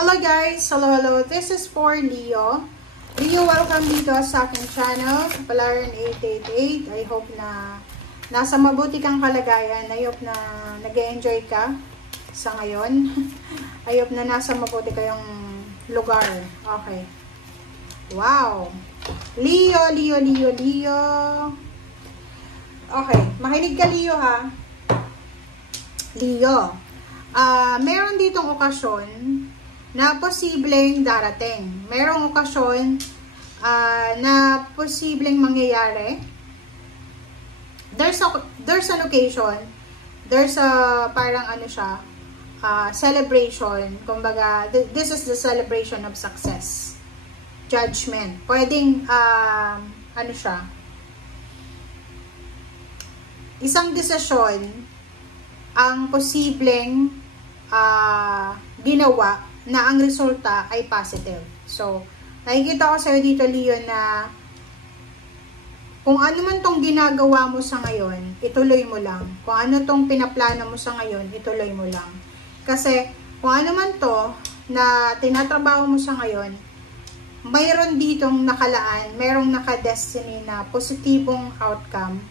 Hello guys! Hello! This is for Leo. Leo, welcome dito sa aking channel, Palaran888. I hope na nasa mabuti kang kalagayan. I hope na nag-enjoy ka sa ngayon. I hope na nasa mabuti kayong lugar. Okay. Wow! Leo! Okay, makinig ka Leo ha. Leo. Meron ditong okasyon na posibleng darating. Merong okasyon na posibleng mangyayari. There's an occasion. There's a parang ano siya, celebration. Kumbaga, this is the celebration of success. Judgment. Pwedeng, ano siya, isang desisyon ang posibleng ginawa na ang resulta ay positive. So, nakikita ko sa'yo dito, Leo, na kung ano man tong ginagawa mo sa ngayon, ituloy mo lang. Kung ano tong pinaplano mo sa ngayon, ituloy mo lang. Kasi, kung ano man to na tinatrabaho mo sa ngayon, mayroon ditong nakalaan, mayroong nakadestiny na positibong outcome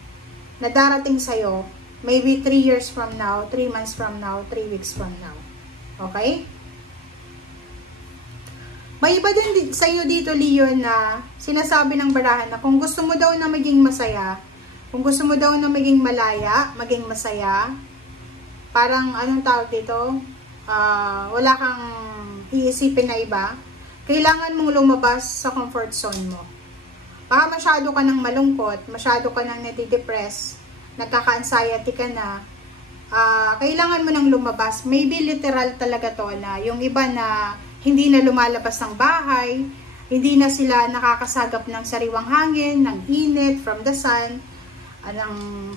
na darating sa'yo, maybe 3 years from now, 3 months from now, 3 weeks from now. Okay? May iba din sa iyo dito, Leo, na sinasabi ng barahan na kung gusto mo daw na maging masaya, kung gusto mo daw na maging malaya, maging masaya, parang anong tawag dito, wala kang iisipin na iba, kailangan mong lumabas sa comfort zone mo. Baka masyado ka nang malungkot, masyado ka nang nadidepress, nagkaka-anxiety ka na, kailangan mo nang lumabas. Maybe literal talaga to na yung iba na hindi na lumalabas ng bahay, hindi na sila nakakasagap ng sariwang hangin, ng init from the sun,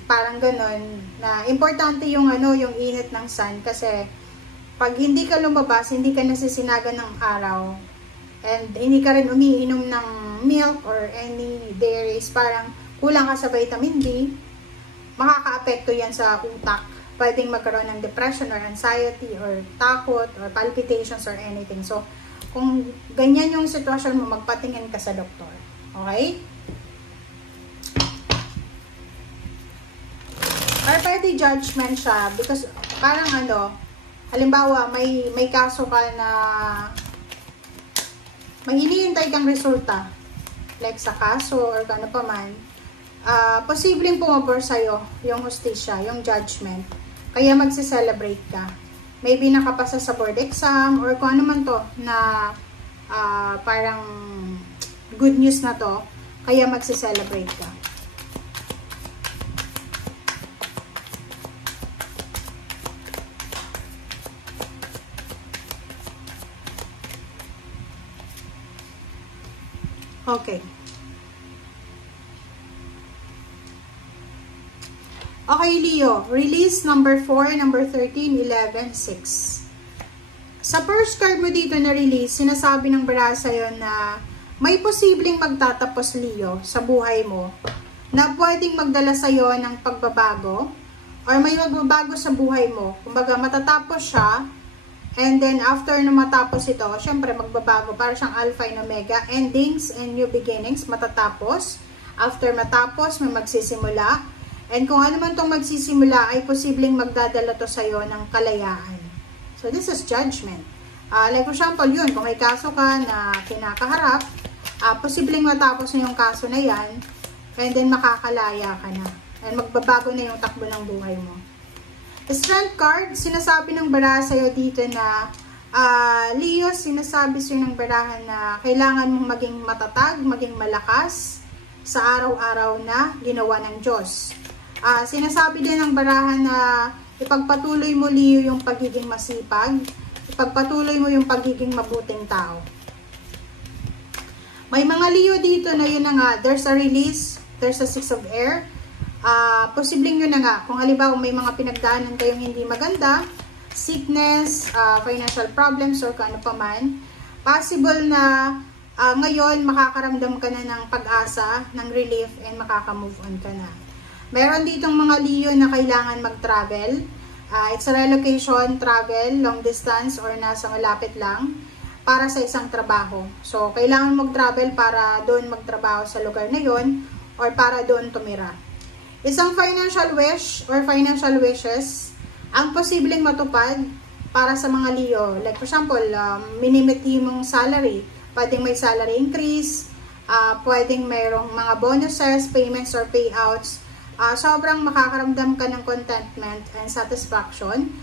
parang ganon, na importante yung yung init ng sun kasi pag hindi ka lumabas, hindi ka nasisinagan ng araw, and hindi ka rin umiinom ng milk or any dairies, parang kulang ka sa vitamin D, makaka-apekto yan sa utak. Pwedeng magkaroon ng depression or anxiety or takot or palpitations or anything. So, kung ganyan yung sitwasyon mo, magpatingin ka sa doktor. Okay? Or pwede judgment siya because parang halimbawa may kaso ka na may hinihintay kang resulta like sa kaso or ano pa man, posibleng pumabor sa'yo yung hustisya, yung judgment. Kaya magse-celebrate ka. Maybe nakapasa sa board exam or kung ano man to na parang good news na to. Kaya magse-celebrate ka. Okay. Okay, Leo. Release number 4, number 13, 11, 6. Sa first card mo dito na release, sinasabi ng baraha sa'yo na may posibleng magtatapos, Leo, sa buhay mo na pwedeng magdala sa'yo ng pagbabago or may magbabago sa buhay mo. Kumbaga, matatapos siya and then after na matapos ito, syempre magbabago. Para siyang alpha and omega. Endings and new beginnings, matatapos. After matapos, may magsisimula. And kung ano man itong magsisimula ay posibleng magdadala to sa'yo ng kalayaan. So, this is judgment. Like for example, yun, kung may kaso ka na kinakaharap, posibleng matapos na yung kaso na yan, and then makakalaya ka na. And magbabago na yung takbo ng buhay mo. The Strength card, sinasabi ng baraha sa'yo dito na, Leo, sinasabi sa'yo ng baraha na kailangan mong maging matatag, maging malakas sa araw-araw na ginawa ng Diyos. Sinasabi din ng baraha na ipagpatuloy mo, Leo, yung pagiging masipag, ipagpatuloy mo yung pagiging mabuting tao. May mga Leo dito na yun na nga, there's a release, there's a 6 of air. Posibleng yun na nga, kung halimbawa may mga pinagdaanan kayong hindi maganda, sickness, financial problems, or kung ano pa man, possible na ngayon makakaramdam ka na ng pag-asa, ng relief, and makaka-move on ka na. Meron ditong mga Leo na kailangan mag-travel. It's a relocation, travel, long distance, or nasa malapit lang. para sa isang trabaho. So, kailangan mag-travel para doon magtrabaho sa lugar na yon or para doon tumira. Isang financial wish or financial wishes ang posibleng matupad para sa mga Leo. Like for example, minimiti mong salary. Pwedeng may salary increase, pwedeng mayroong mga bonuses, payments or payouts. Sobrang makakaramdam ka ng contentment and satisfaction.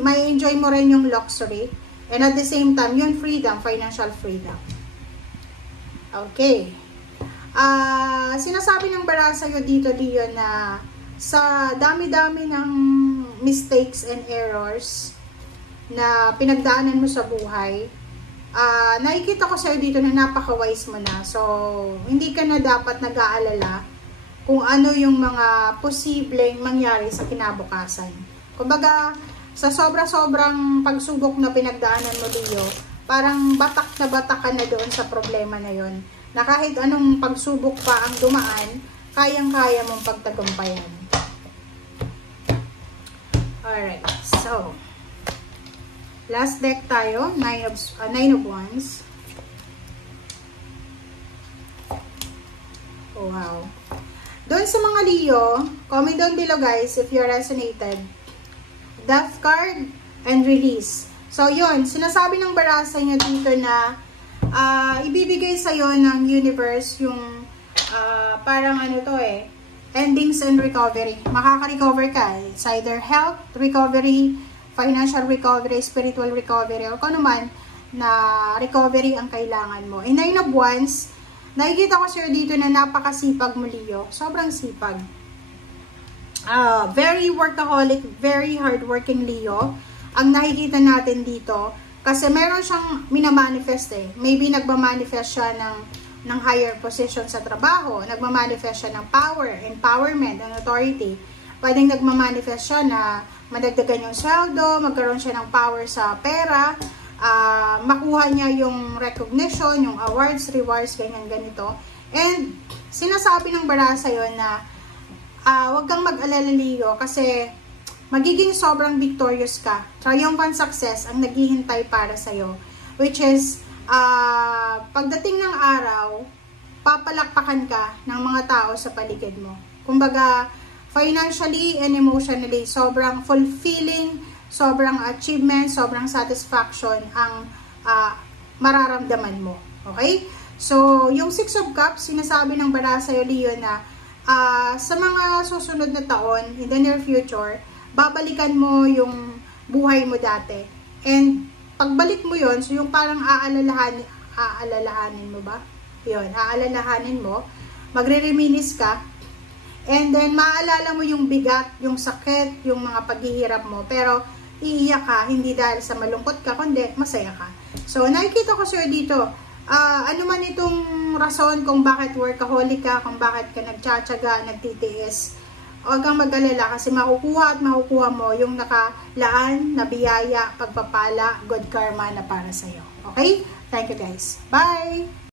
May enjoy mo rin yung luxury. And at the same time, yung freedom, financial freedom. Okay. Sinasabi ng bara sa'yo dito, Leo, na sa dami-dami ng mistakes and errors na pinagdaanan mo sa buhay, nakikita ko sa'yo dito na napaka-wise mo na. So, hindi ka na dapat nag-aalala kung ano yung mga posibleng mangyari sa kinabukasan. Kumbaga, sa sobra-sobrang pagsubok na pinagdaanan mo, Leo, parang batak na batak ka na doon sa problema na yon. Na kahit anong pagsubok pa ang dumaan, kayang-kaya mong pagtagumpayan. Alright, so, last deck tayo, Nine of Wands. Oh, wow. Doon sa mga Leo, comment down below guys if you resonated. Death card and release. So, yun. Sinasabi ng barasa niya dito na ibibigay sa'yo ng universe yung parang ano to endings and recovery. Makaka-recover ka. It's either health recovery, financial recovery, spiritual recovery, o kung naman na recovery ang kailangan mo. In Nine of Wands, nakikita ko sa'yo dito na napakasipag mo, Leo. Sobrang sipag. Very workaholic, very hardworking Leo ang nakikita natin dito kasi meron siyang minamanifest maybe nagmamanifest siya ng higher position sa trabaho, nagmamanifest siya ng power, empowerment, and authority. Pwedeng nagmamanifest siya na madagdagan yung sweldo, magkaroon siya ng power sa pera, makuha niya yung recognition, yung awards, rewards, ganito. And sinasabi ng barasa yon na wag kang mag-alala, Leo, kasi magiging sobrang victorious ka. Triumphant success ang naghihintay para sa'yo. Which is, pagdating ng araw, papalakpakan ka ng mga tao sa paligid mo. Kumbaga, financially and emotionally, sobrang fulfilling, sobrang achievement, sobrang satisfaction ang mararamdaman mo. Okay? So, yung Six of Cups, sinasabi ng bara sa'yo, Leo, na sa mga susunod na taon, in the near future, babalikan mo yung buhay mo dati. And, pagbalik mo yon, so yung parang aalalahanin mo ba? Yun, aalalahanin mo, magre-reminis ka, and then, maalala mo yung bigat, yung sakit, yung mga paghihirap mo, pero, iiyak ka, hindi dahil sa malungkot ka, kundi masaya ka. So, nakikita ko sa'yo dito, ano man itong rason kung bakit workaholic ka, kung bakit ka nagtsatsaga, nagtitiis, huwag kang mag-alala kasi makukuha mo yung nakalaan na biyaya, pagpapala, good karma na para sa'yo. Okay? Thank you guys. Bye!